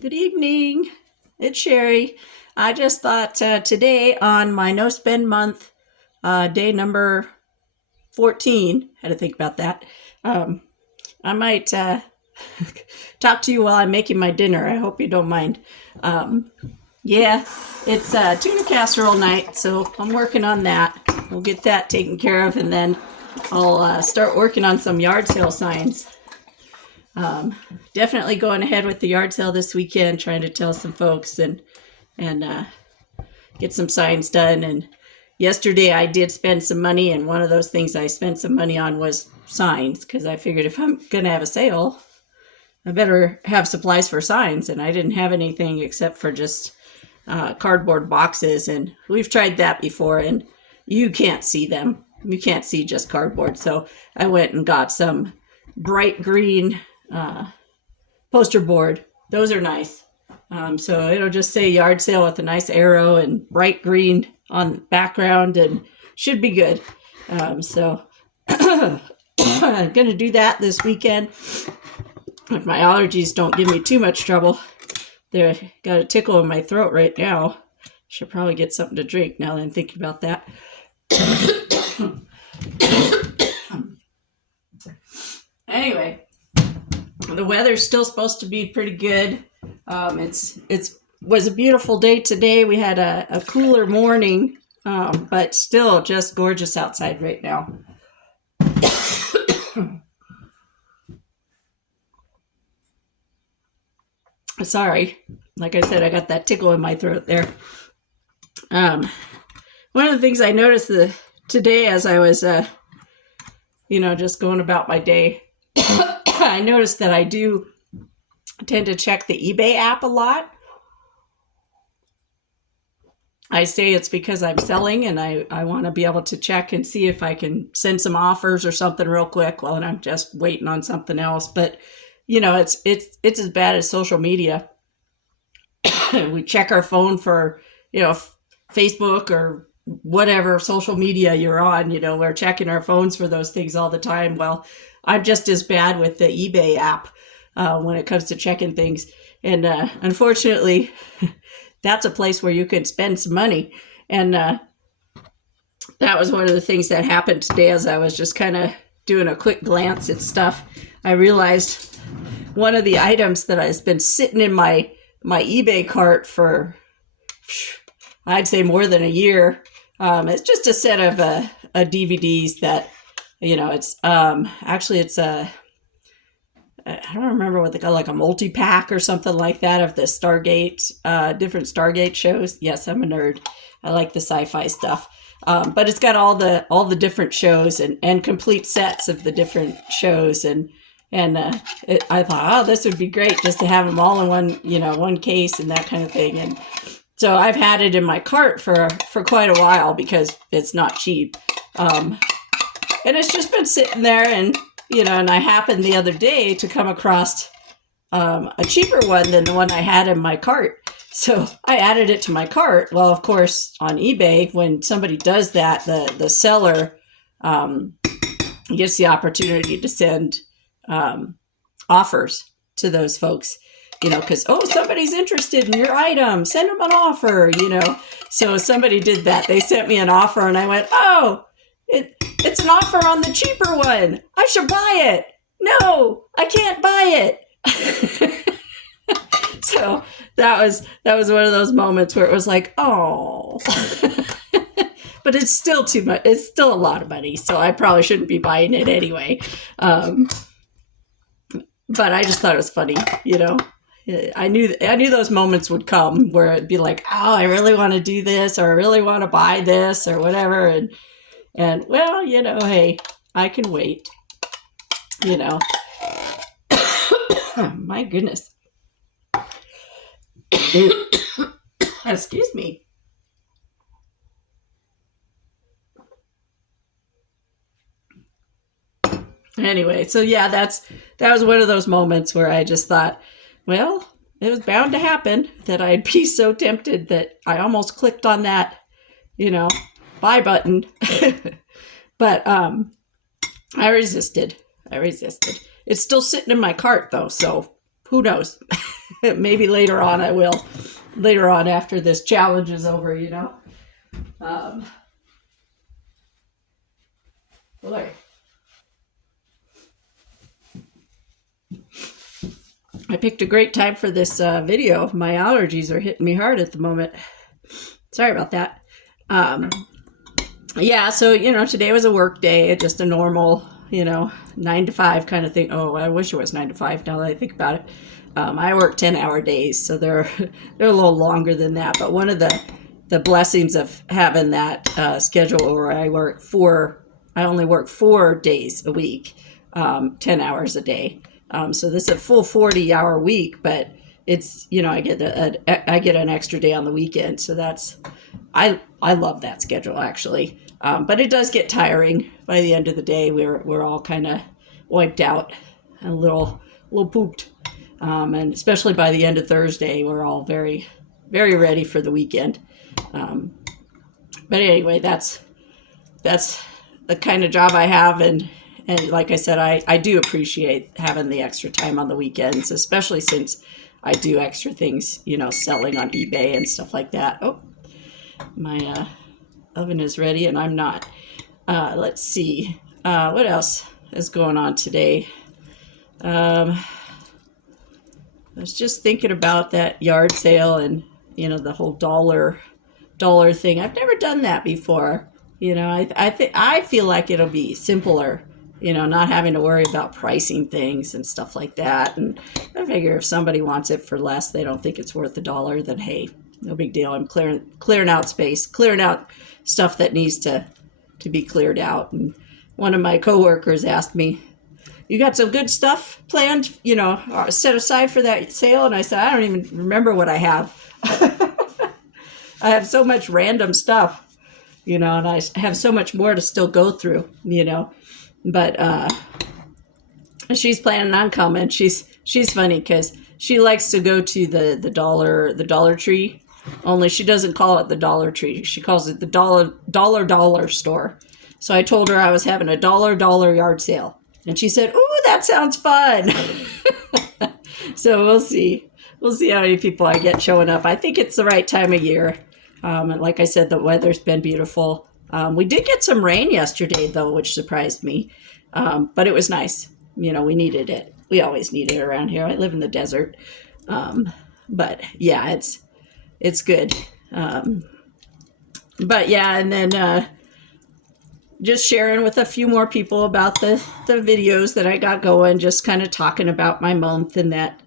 Good evening. It's Sherry. I just thought today on my no spend month, day number 14, had to think about that. Um, I might talk to you while I'm making my dinner. I hope you don't mind. Um, yeah, it's tuna casserole night, so I'm working on that. We'll get that taken care of, and then I'll start working on some yard sale signs. Um, Definitely going ahead with the yard sale this weekend, trying to tell some folks and get some signs done. And yesterday I did spend some money, and one of those things I spent some money on was signs because I figured if I'm going to have a sale, I better have supplies for signs. And I didn't have anything except for just cardboard boxes. And we've tried that before, and you can't see them. You can't see just cardboard. So I went and got some bright green poster board. Those are nice. So it'll just say yard sale with a nice arrow and bright green on background and should be good. So I'm going to do that this weekend. If my allergies don't give me too much trouble. They're got a tickle in my throat right now. Should probably get something to drink now that I'm thinking about that. Anyway, the weather's still supposed to be pretty good. It's was a beautiful day today. We had a cooler morning, but still just gorgeous outside right now. Sorry, like I said, I got that tickle in my throat there. One of the things I noticed today as I was, just going about my day, I noticed that I do tend to check the eBay app a lot. I say it's because I'm selling and I want to be able to check and see if I can send some offers or something real quick while I'm just waiting on something else. But it's as bad as social media. We check our phone for Facebook or whatever social media you're on. We're checking our phones for those things all the time. Well, I'm just as bad with the eBay app when it comes to checking things. And unfortunately, that's a place where you can spend some money. And that was one of the things that happened today as I was just kind of doing a quick glance at stuff. I realized one of the items that has been sitting in my eBay cart I'd say more than a year. It's just a set of DVDs that, it's actually it's a, I don't remember what they call, like a multi-pack or something like that of the Stargate, different Stargate shows. Yes, I'm a nerd. I like the sci-fi stuff. But it's got all the different shows and complete sets of the different shows. I thought, this would be great just to have them all in one case and that kind of thing. And so I've had it in my cart for quite a while because it's not cheap. And it's just been sitting there and I happened the other day to come across a cheaper one than the one I had in my cart. So I added it to my cart. Well, of course, on eBay, when somebody does that, the seller gets the opportunity to send offers to those folks, because, somebody's interested in your item, send them an offer, So somebody did that. They sent me an offer and I went, it's an offer on the cheaper one. I should buy it. No, I can't buy it. So that was one of those moments where it was like, oh, but it's still too much. It's still a lot of money. So I probably shouldn't be buying it anyway. But I just thought it was funny, I knew those moments would come where it'd be like, oh, I really want to do this, or I really want to buy this, or whatever. And well, hey, I can wait, My goodness. Excuse me. Anyway, so yeah, that was one of those moments where I just thought, well, it was bound to happen that I'd be so tempted that I almost clicked on that, buy button. But I resisted. It's still sitting in my cart though, so who knows? Maybe later on I will. Later on after this challenge is over, Boy. I picked a great time for this video. My allergies are hitting me hard at the moment. Sorry about that. Yeah, so, today was a work day, just a normal, 9 to 5 kind of thing. Oh, I wish it was 9 to 5 now that I think about it. I work 10-hour days, so they're a little longer than that. But one of the blessings of having that schedule where I only work 4 days a week, 10 hours a day. So this is a full 40-hour week, but it's, I get an extra day on the weekend. So I love that schedule actually. But it does get tiring by the end of the day. We're all kind of wiped out, a little pooped. And especially by the end of Thursday, we're all very, very ready for the weekend. But anyway, that's the kind of job I have. And like I said, I do appreciate having the extra time on the weekends, especially since I do extra things, selling on eBay and stuff like that. Oh, my oven is ready and I'm not. Let's see. What else is going on today? I was just thinking about that yard sale and, the whole dollar thing. I've never done that before. I feel like it'll be simpler, not having to worry about pricing things and stuff like that. And I figure if somebody wants it for less, they don't think it's worth $1, then hey, no big deal. I'm clearing out space, clearing out stuff that needs to be cleared out. And one of my coworkers asked me, "You got some good stuff planned, set aside for that sale?" And I said, "I don't even remember what I have." I have so much random stuff, and I have so much more to still go through, But she's planning on coming. She's funny because she likes to go to the Dollar Tree, only she doesn't call it the Dollar Tree. She calls it the dollar store. So I told her I was having a dollar yard sale. And she said, "Ooh, that sounds fun." So we'll see. We'll see how many people I get showing up. I think it's the right time of year. And like I said, the weather's been beautiful. We did get some rain yesterday, though, which surprised me. But it was nice. We needed it. We always need it around here. I live in the desert. But yeah, it's good. But yeah, and then just sharing with a few more people about the videos that I got going, just kind of talking about my month and that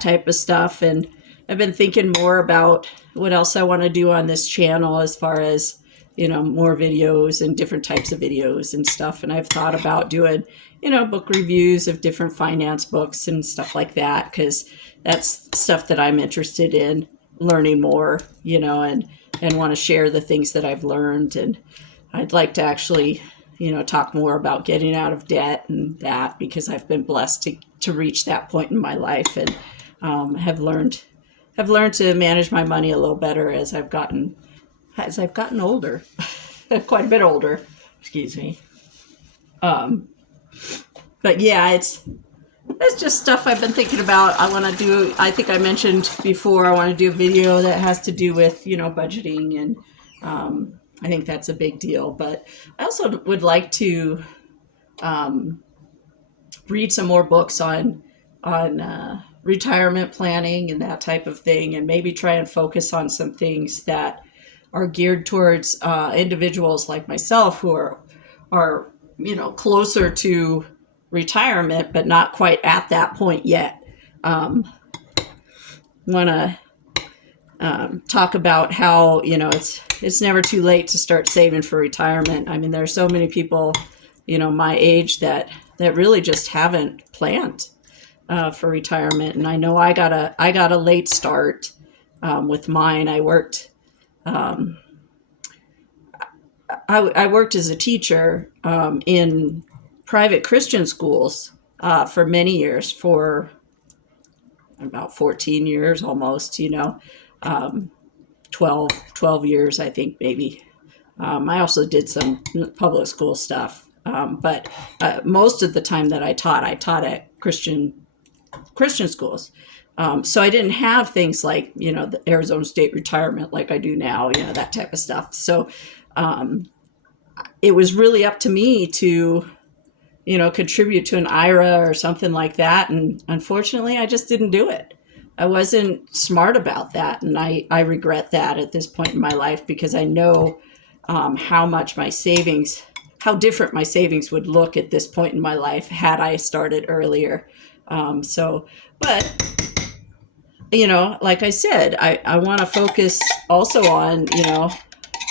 type of stuff. And I've been thinking more about what else I want to do on this channel as far as, more videos and different types of videos and stuff. And I've thought about doing, book reviews of different finance books and stuff like that, because that's stuff that I'm interested in learning more, and want to share the things that I've learned. And I'd like to actually, talk more about getting out of debt and that, because I've been blessed to reach that point in my life, and have learned to manage my money a little better as I've gotten older, quite a bit older. Excuse me. But yeah, it's just stuff I've been thinking about. I want to do. I think I mentioned before I want to do a video that has to do with budgeting, and I think that's a big deal. But I also would like to read some more books on retirement planning and that type of thing, and maybe try and focus on some things that are geared towards individuals like myself who are closer to retirement but not quite at that point yet. Want to talk about how it's never too late to start saving for retirement. I mean, there are so many people my age that really just haven't planned for retirement. And I know I got a late start with mine. I worked I worked as a teacher in private Christian schools for many years, for about 14 years almost, 12 years, I think, maybe. I also did some public school stuff. But most of the time that I taught at Christian schools. So I didn't have things like, the Arizona State retirement like I do now, that type of stuff. So um, it was really up to me to, contribute to an IRA or something like that. And unfortunately, I just didn't do it. I wasn't smart about that. And I regret that at this point in my life, because I know how much my savings, how different my savings would look at this point in my life had I started earlier. But like I said, I want to focus also on,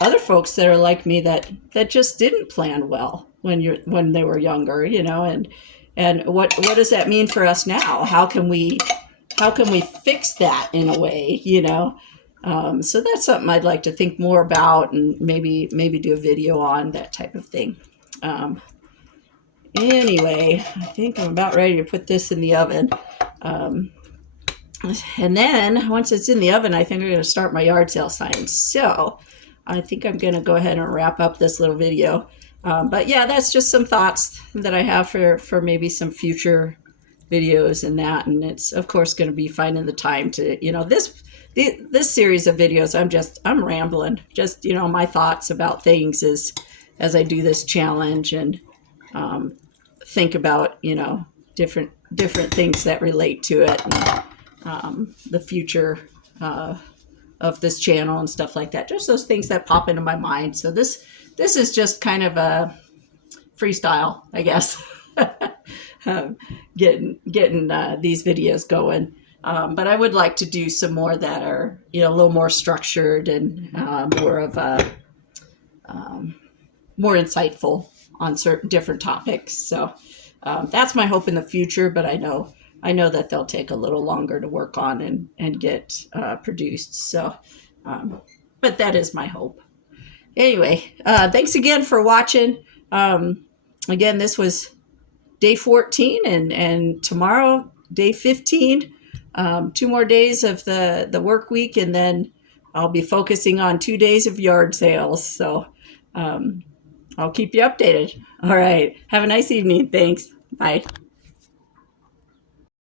other folks that are like me that just didn't plan well when they were younger, and what does that mean for us now? How can we fix that in a way, so that's something I'd like to think more about, and maybe do a video on that type of thing. um, anyway, I think I'm about ready to put this in the oven. um, and then once it's in the oven, I think I'm going to start my yard sale signs. So I think I'm going to go ahead and wrap up this little video. But yeah, that's just some thoughts that I have for maybe some future videos and that. And it's of course going to be finding the time to, this series of videos. I'm rambling, just, my thoughts about things as I do this challenge, and think about, different things that relate to it, and the future of this channel and stuff like that. Just those things that pop into my mind. So this is just kind of a freestyle, I guess. Getting these videos going. But I would like to do some more that are, a little more structured, and more of a more insightful on certain different topics. So that's my hope in the future. But I know that they'll take a little longer to work on and get produced. So, but that is my hope. Anyway, thanks again for watching. Again, this was day 14, and tomorrow, day 15. 2 more days of the work week, and then I'll be focusing on 2 days of yard sales. So I'll keep you updated. All right. Have a nice evening. Thanks. Bye.